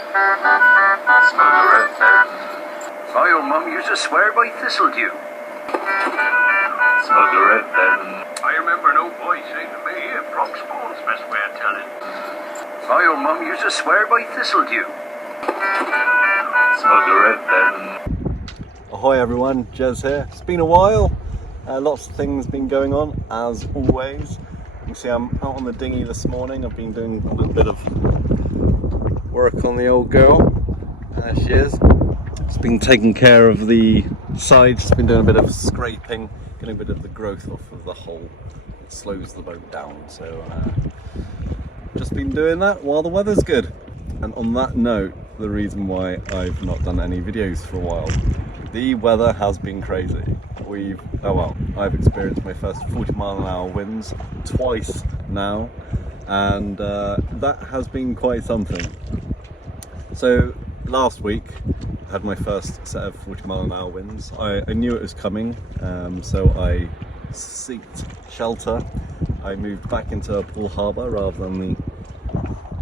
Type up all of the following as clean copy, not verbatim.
Smell the red then. My old mum used to swear by thistledew. Smell the red then. I remember an old boy saying to me, Bronx Bone's best way of telling. My old mum used to swear by thistledew. Smell the red then. Ahoy everyone, Jez here. It's been a while. Lots of things been going on as always. You can see I'm out on the dinghy this morning. I've been doing a little bit of work on the old girl. There she is. Just been taking care of the sides. Just been doing a bit of scraping, getting a bit of the growth off of the hull. It slows the boat down. So just been doing that while the weather's good. And on that note, the reason why I've not done any videos for a while. The weather has been crazy. I've experienced my first 40-mile-an-hour winds twice now, and that has been quite something. So last week I had my first set of 40-mile-an-hour winds. I knew it was coming, so I seeked shelter. I moved back into Poole Harbour rather than the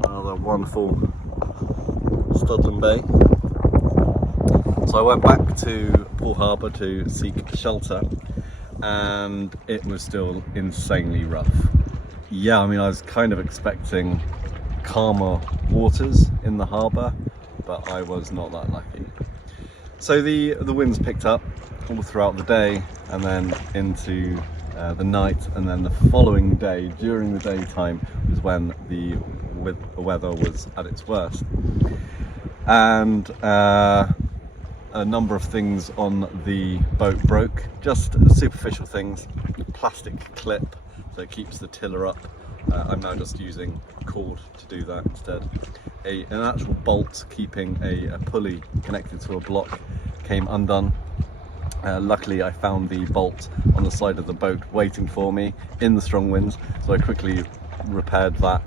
rather wonderful Studland Bay. So I went back to Poole Harbour to seek shelter, and it was still insanely rough. Yeah, I mean, I was kind of expecting calmer waters in the harbour, but I was not that lucky. So the winds picked up all throughout the day, and then into the night, and then the following day, during the daytime, was when the weather was at its worst. And a number of things on the boat broke, just superficial things. Plastic clip that keeps the tiller up. I'm now just using cord to do that instead. An actual bolt keeping a pulley connected to a block came undone. Luckily I found the bolt on the side of the boat waiting for me in the strong winds, so I quickly repaired that,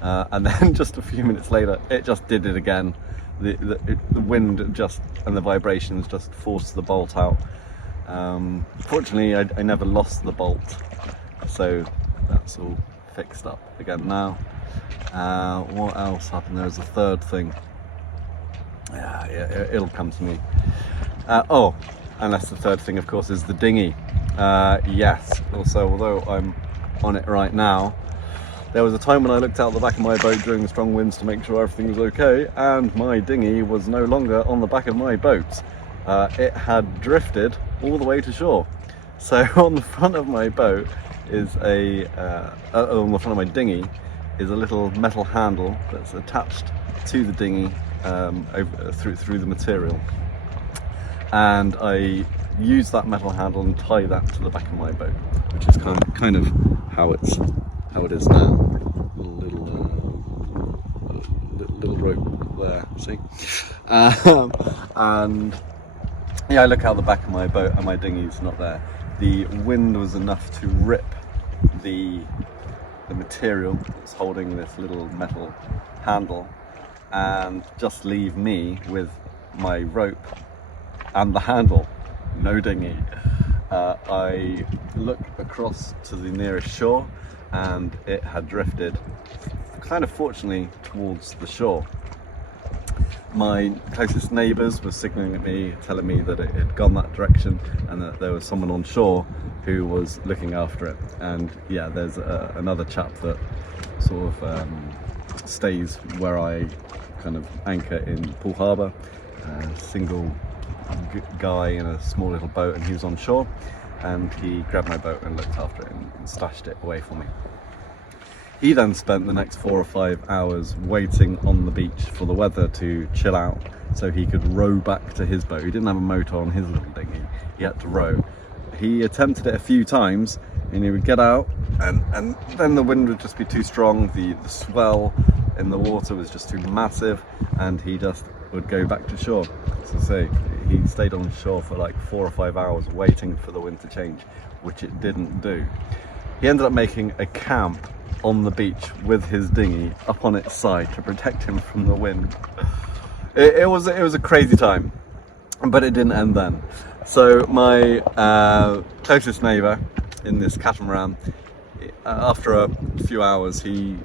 and then just a few minutes later it just did it again. The wind just and the vibrations just forced the bolt out. Fortunately I never lost the bolt, so that's all fixed up again now. What else happened? There was a third thing. Yeah, it'll come to me. Unless the third thing of course is the dinghy. Yes, also although I'm on it right now, there was a time when I looked out the back of my boat during the strong winds to make sure everything was okay, and my dinghy was no longer on the back of my boat. It had drifted all the way to shore. So on the front of my boat is on the front of my dinghy is a little metal handle that's attached to the dinghy through the material. And I use that metal handle and tie that to the back of my boat, which is kind of how it is now. Little rope there, see? And yeah, I look out the back of my boat and my dinghy's not there. The wind was enough to rip the material that's holding this little metal handle and just leave me with my rope and the handle, no dinghy. I look across to the nearest shore and it had drifted kind of fortunately towards the shore. My closest neighbours were signalling at me, telling me that it had gone that direction and that there was someone on shore who was looking after it. And yeah, there's another chap that sort of stays where I kind of anchor in Poole Harbour, a single guy in a small little boat, and he was on shore and he grabbed my boat and looked after it and stashed it away for me. He then spent the next 4 or 5 hours waiting on the beach for the weather to chill out so he could row back to his boat. He didn't have a motor on his little dinghy, he had to row. He attempted it a few times and he would get out and then the wind would just be too strong, the swell in the water was just too massive, and he just would go back to shore. So he stayed on shore for like 4 or 5 hours waiting for the wind to change, which it didn't do. He ended up making a camp on the beach with his dinghy up on its side to protect him from the wind. It was a crazy time, but it didn't end then. So my closest neighbour in this catamaran, after a few hours, he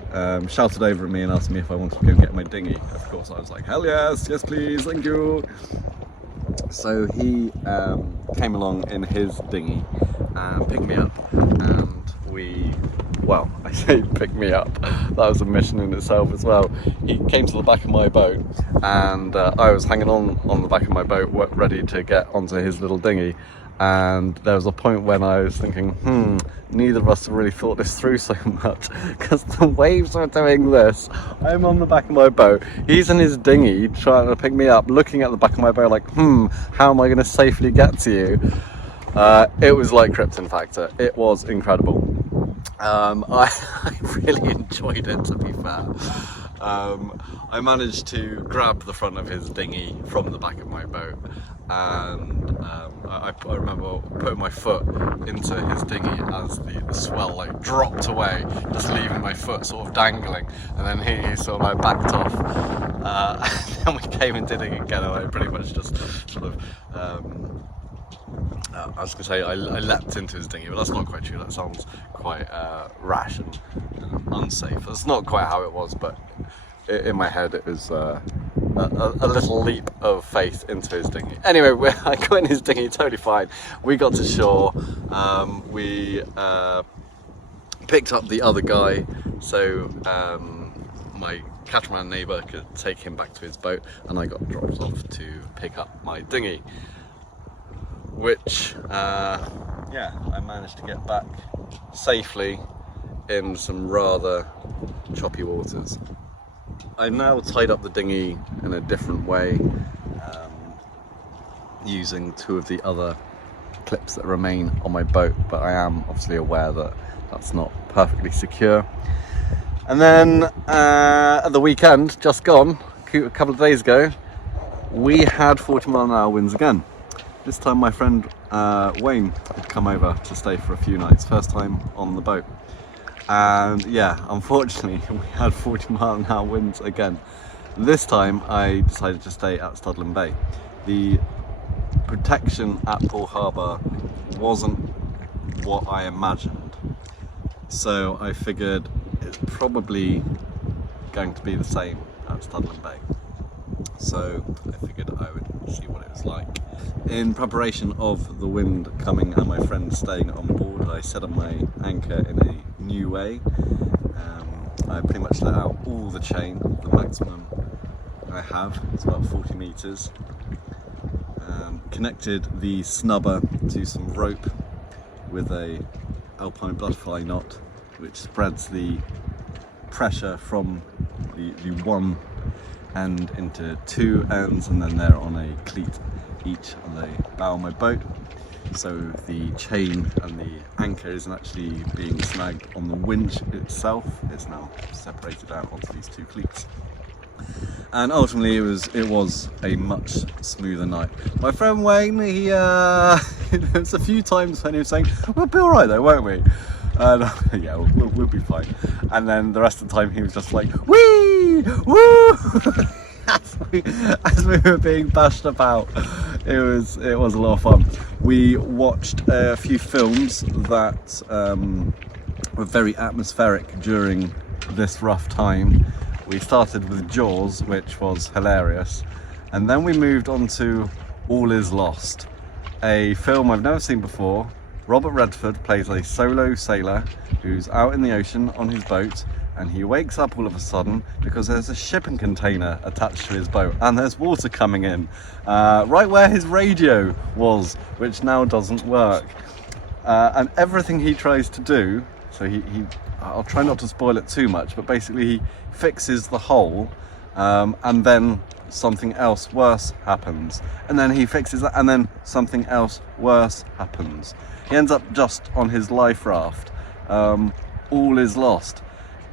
shouted over at me and asked me if I wanted to go get my dinghy. Of course, I was like, hell yes, yes please, thank you. So he came along in his dinghy and picked me up, and we, well, I say pick me up, that was a mission in itself as well. He came to the back of my boat, and I was hanging on the back of my boat ready to get onto his little dinghy, and there was a point when I was thinking, neither of us really thought this through so much, because the waves are doing this. I'm on the back of my boat, he's in his dinghy trying to pick me up, looking at the back of my boat like, how am I going to safely get to you? It was like Capt'n factor. It was incredible. I really enjoyed it, to be fair. I managed to grab the front of his dinghy from the back of my boat, and I remember putting my foot into his dinghy as the swell like dropped away, just leaving my foot sort of dangling, and then he sort of like backed off, and then we came and did it again, and I pretty much just sort of I was going to say I leapt into his dinghy, but that's not quite true. That sounds quite rash and unsafe. That's not quite how it was, but in my head it was a little leap of faith into his dinghy. Anyway, I got in his dinghy, totally fine. We got to shore. We picked up the other guy, so my catamaran neighbour could take him back to his boat, and I got dropped off to pick up my dinghy, which yeah, I managed to get back safely in some rather choppy waters. I now tied up the dinghy in a different way, using two of the other clips that remain on my boat, but I am obviously aware that that's not perfectly secure. And then at the weekend just gone, a couple of days ago, we had 40-mile-an-hour winds again. This time my friend Wayne had come over to stay for a few nights, first time on the boat. And yeah, unfortunately we had 40-mile-an-hour winds again. This time I decided to stay at Studland Bay. The protection at Poole Harbour wasn't what I imagined, so I figured it's probably going to be the same at Studland Bay. So I figured I would see what it was like. In preparation of the wind coming and my friend staying on board, I set up my anchor in a new way. I pretty much let out all the chain, the maximum I have, it's about 40 metres. Connected the snubber to some rope with a alpine butterfly knot, which spreads the pressure from the one end into two ends, and then they're on a cleat each on the bow of my boat, so the chain and the anchor isn't actually being snagged on the winch itself, it's now separated out onto these two cleats. And ultimately it was a much smoother night. My friend Wayne, he there's a few times when he was saying, we'll be alright though, won't we? And yeah, we'll be fine. And then the rest of the time he was just like, wee, woo, as we were being bashed about. It was a lot of fun. We watched a few films that were very atmospheric during this rough time. We started with Jaws, which was hilarious, and then we moved on to All Is Lost, a film I've never seen before. Robert Redford plays a solo sailor who's out in the ocean on his boat, and he wakes up all of a sudden because there's a shipping container attached to his boat and there's water coming in right where his radio was, which now doesn't work. And everything he tries to do, so I'll try not to spoil it too much, but basically he fixes the hole, and then something else worse happens, and then he fixes that, and then something else worse happens. He ends up just on his life raft. All is lost.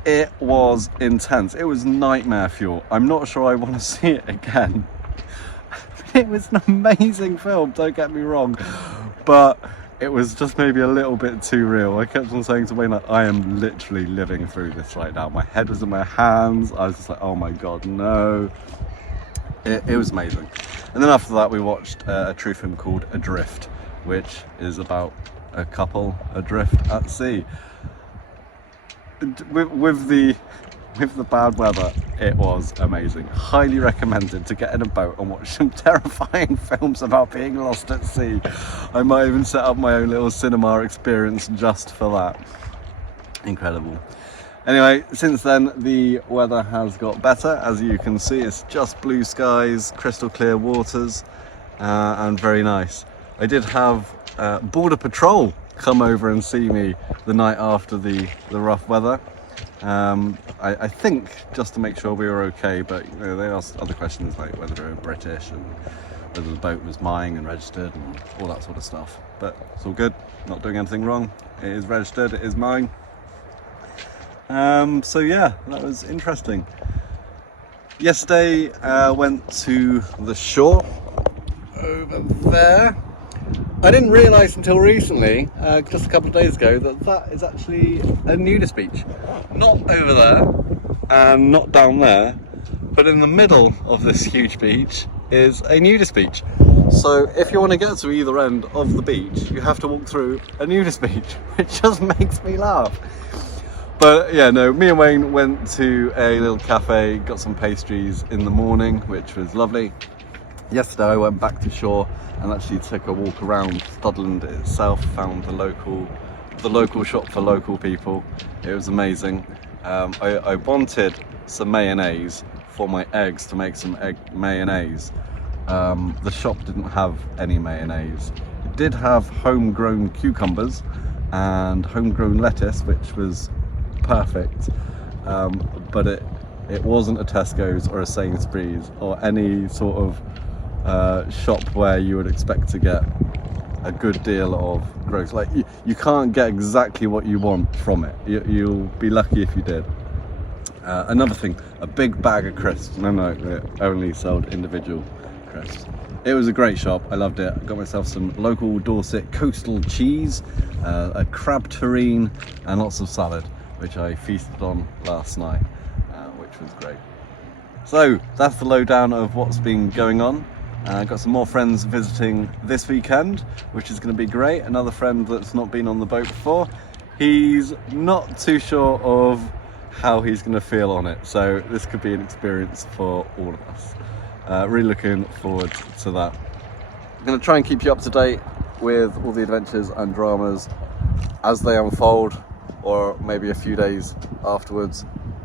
It was intense. It was nightmare fuel. I'm not sure I want to see it again. It was an amazing film, don't get me wrong, but it was just maybe a little bit too real. I kept on saying to Wayne, like, I am literally living through this right now. My head was in my hands. I was just like, oh my God, no. It was amazing. And then after that, we watched a true film called Adrift, which is about a couple adrift at sea. with the bad weather, it was amazing. Highly recommended to get in a boat and watch some terrifying films about being lost at sea. I might even set up my own little cinema experience just for that. Incredible. Anyway, since then the weather has got better. As you can see, it's just blue skies, crystal clear waters, and very nice. I did have Border Patrol come over and see me the night after the rough weather. I think just to make sure we were okay, but you know, they asked other questions like whether we were British and whether the boat was mine and registered and all that sort of stuff. But it's all good, not doing anything wrong. It is registered, it is mine. So yeah, that was interesting. Yesterday went to the shore over there. I didn't realise until recently, just a couple of days ago, that is actually a nudist beach. Not over there and not down there, but in the middle of this huge beach is a nudist beach. So if you want to get to either end of the beach, you have to walk through a nudist beach, which just makes me laugh. But yeah, no, me and Wayne went to a little cafe, got some pastries in the morning, which was lovely. Yesterday I went back to shore and actually took a walk around Studland itself, found the local shop for local people. It was amazing. I wanted some mayonnaise for my eggs to make some egg mayonnaise. The shop didn't have any mayonnaise. It did have homegrown cucumbers and homegrown lettuce, which was perfect, but it wasn't a Tesco's or a Sainsbury's or any sort of shop where you would expect to get a good deal of gross. Like you can't get exactly what you want from it. You'll be lucky if you did. Another thing, a big bag of crisps. No, it only sold individual crisps. It was a great shop, I loved it. I got myself some local Dorset coastal cheese, a crab terrine and lots of salad, which I feasted on last night, which was great. So that's the lowdown of what's been going on. Got some more friends visiting this weekend, which is going to be great. Another friend that's not been on the boat before. He's not too sure of how he's going to feel on it, so this could be an experience for all of us. Really looking forward to that. I'm going to try and keep you up to date with all the adventures and dramas as they unfold, or maybe a few days afterwards.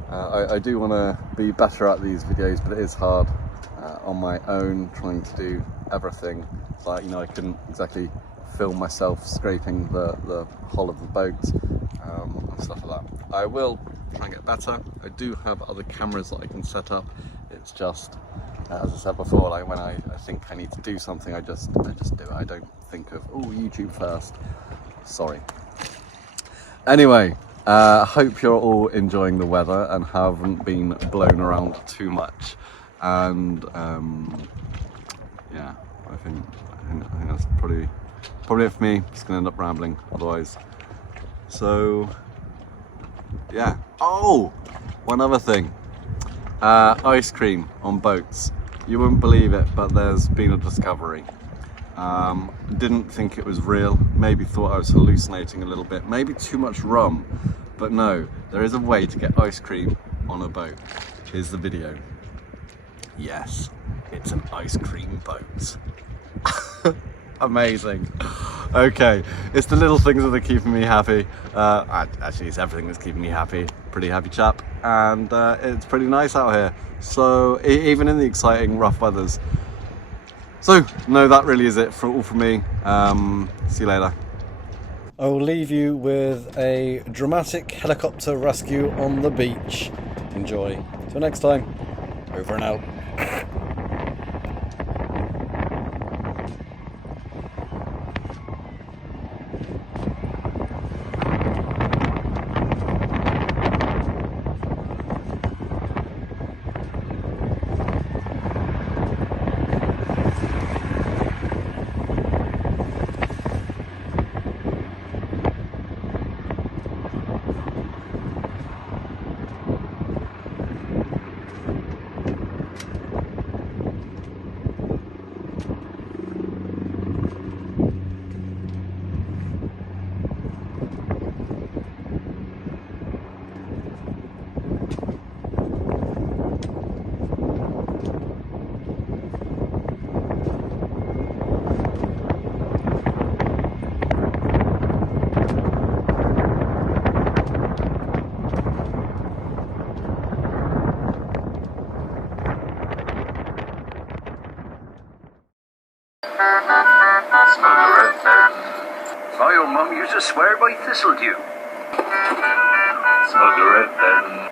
I do want to be better at these videos, but it is hard on my own, trying to do everything. It's like, you know, I couldn't exactly film myself scraping the hull of the boat and stuff like that. I will try and get better. I do have other cameras that I can set up. It's just, as I said before, like when I think I need to do something, I just do it. I don't think of, oh, YouTube first. Sorry. Anyway, hope you're all enjoying the weather and haven't been blown around too much. And yeah, I think that's probably it for me. Just gonna end up rambling otherwise. So yeah. Oh, one other thing. Ice cream on boats. You wouldn't believe it, but there's been a discovery. Didn't think it was real. Maybe thought I was hallucinating a little bit. Maybe too much rum. But no, there is a way to get ice cream on a boat. Here's the video. Yes, it's an ice cream boat. Amazing. Okay, it's the little things that are keeping me happy. Actually, it's everything that's keeping me happy. Pretty happy chap, and it's pretty nice out here. So even in the exciting rough weathers. So no, that really is it for all from me. See you later. I will leave you with a dramatic helicopter rescue on the beach. Enjoy. Till next time. Over and out. mum used to swear by thistledew. So the red then.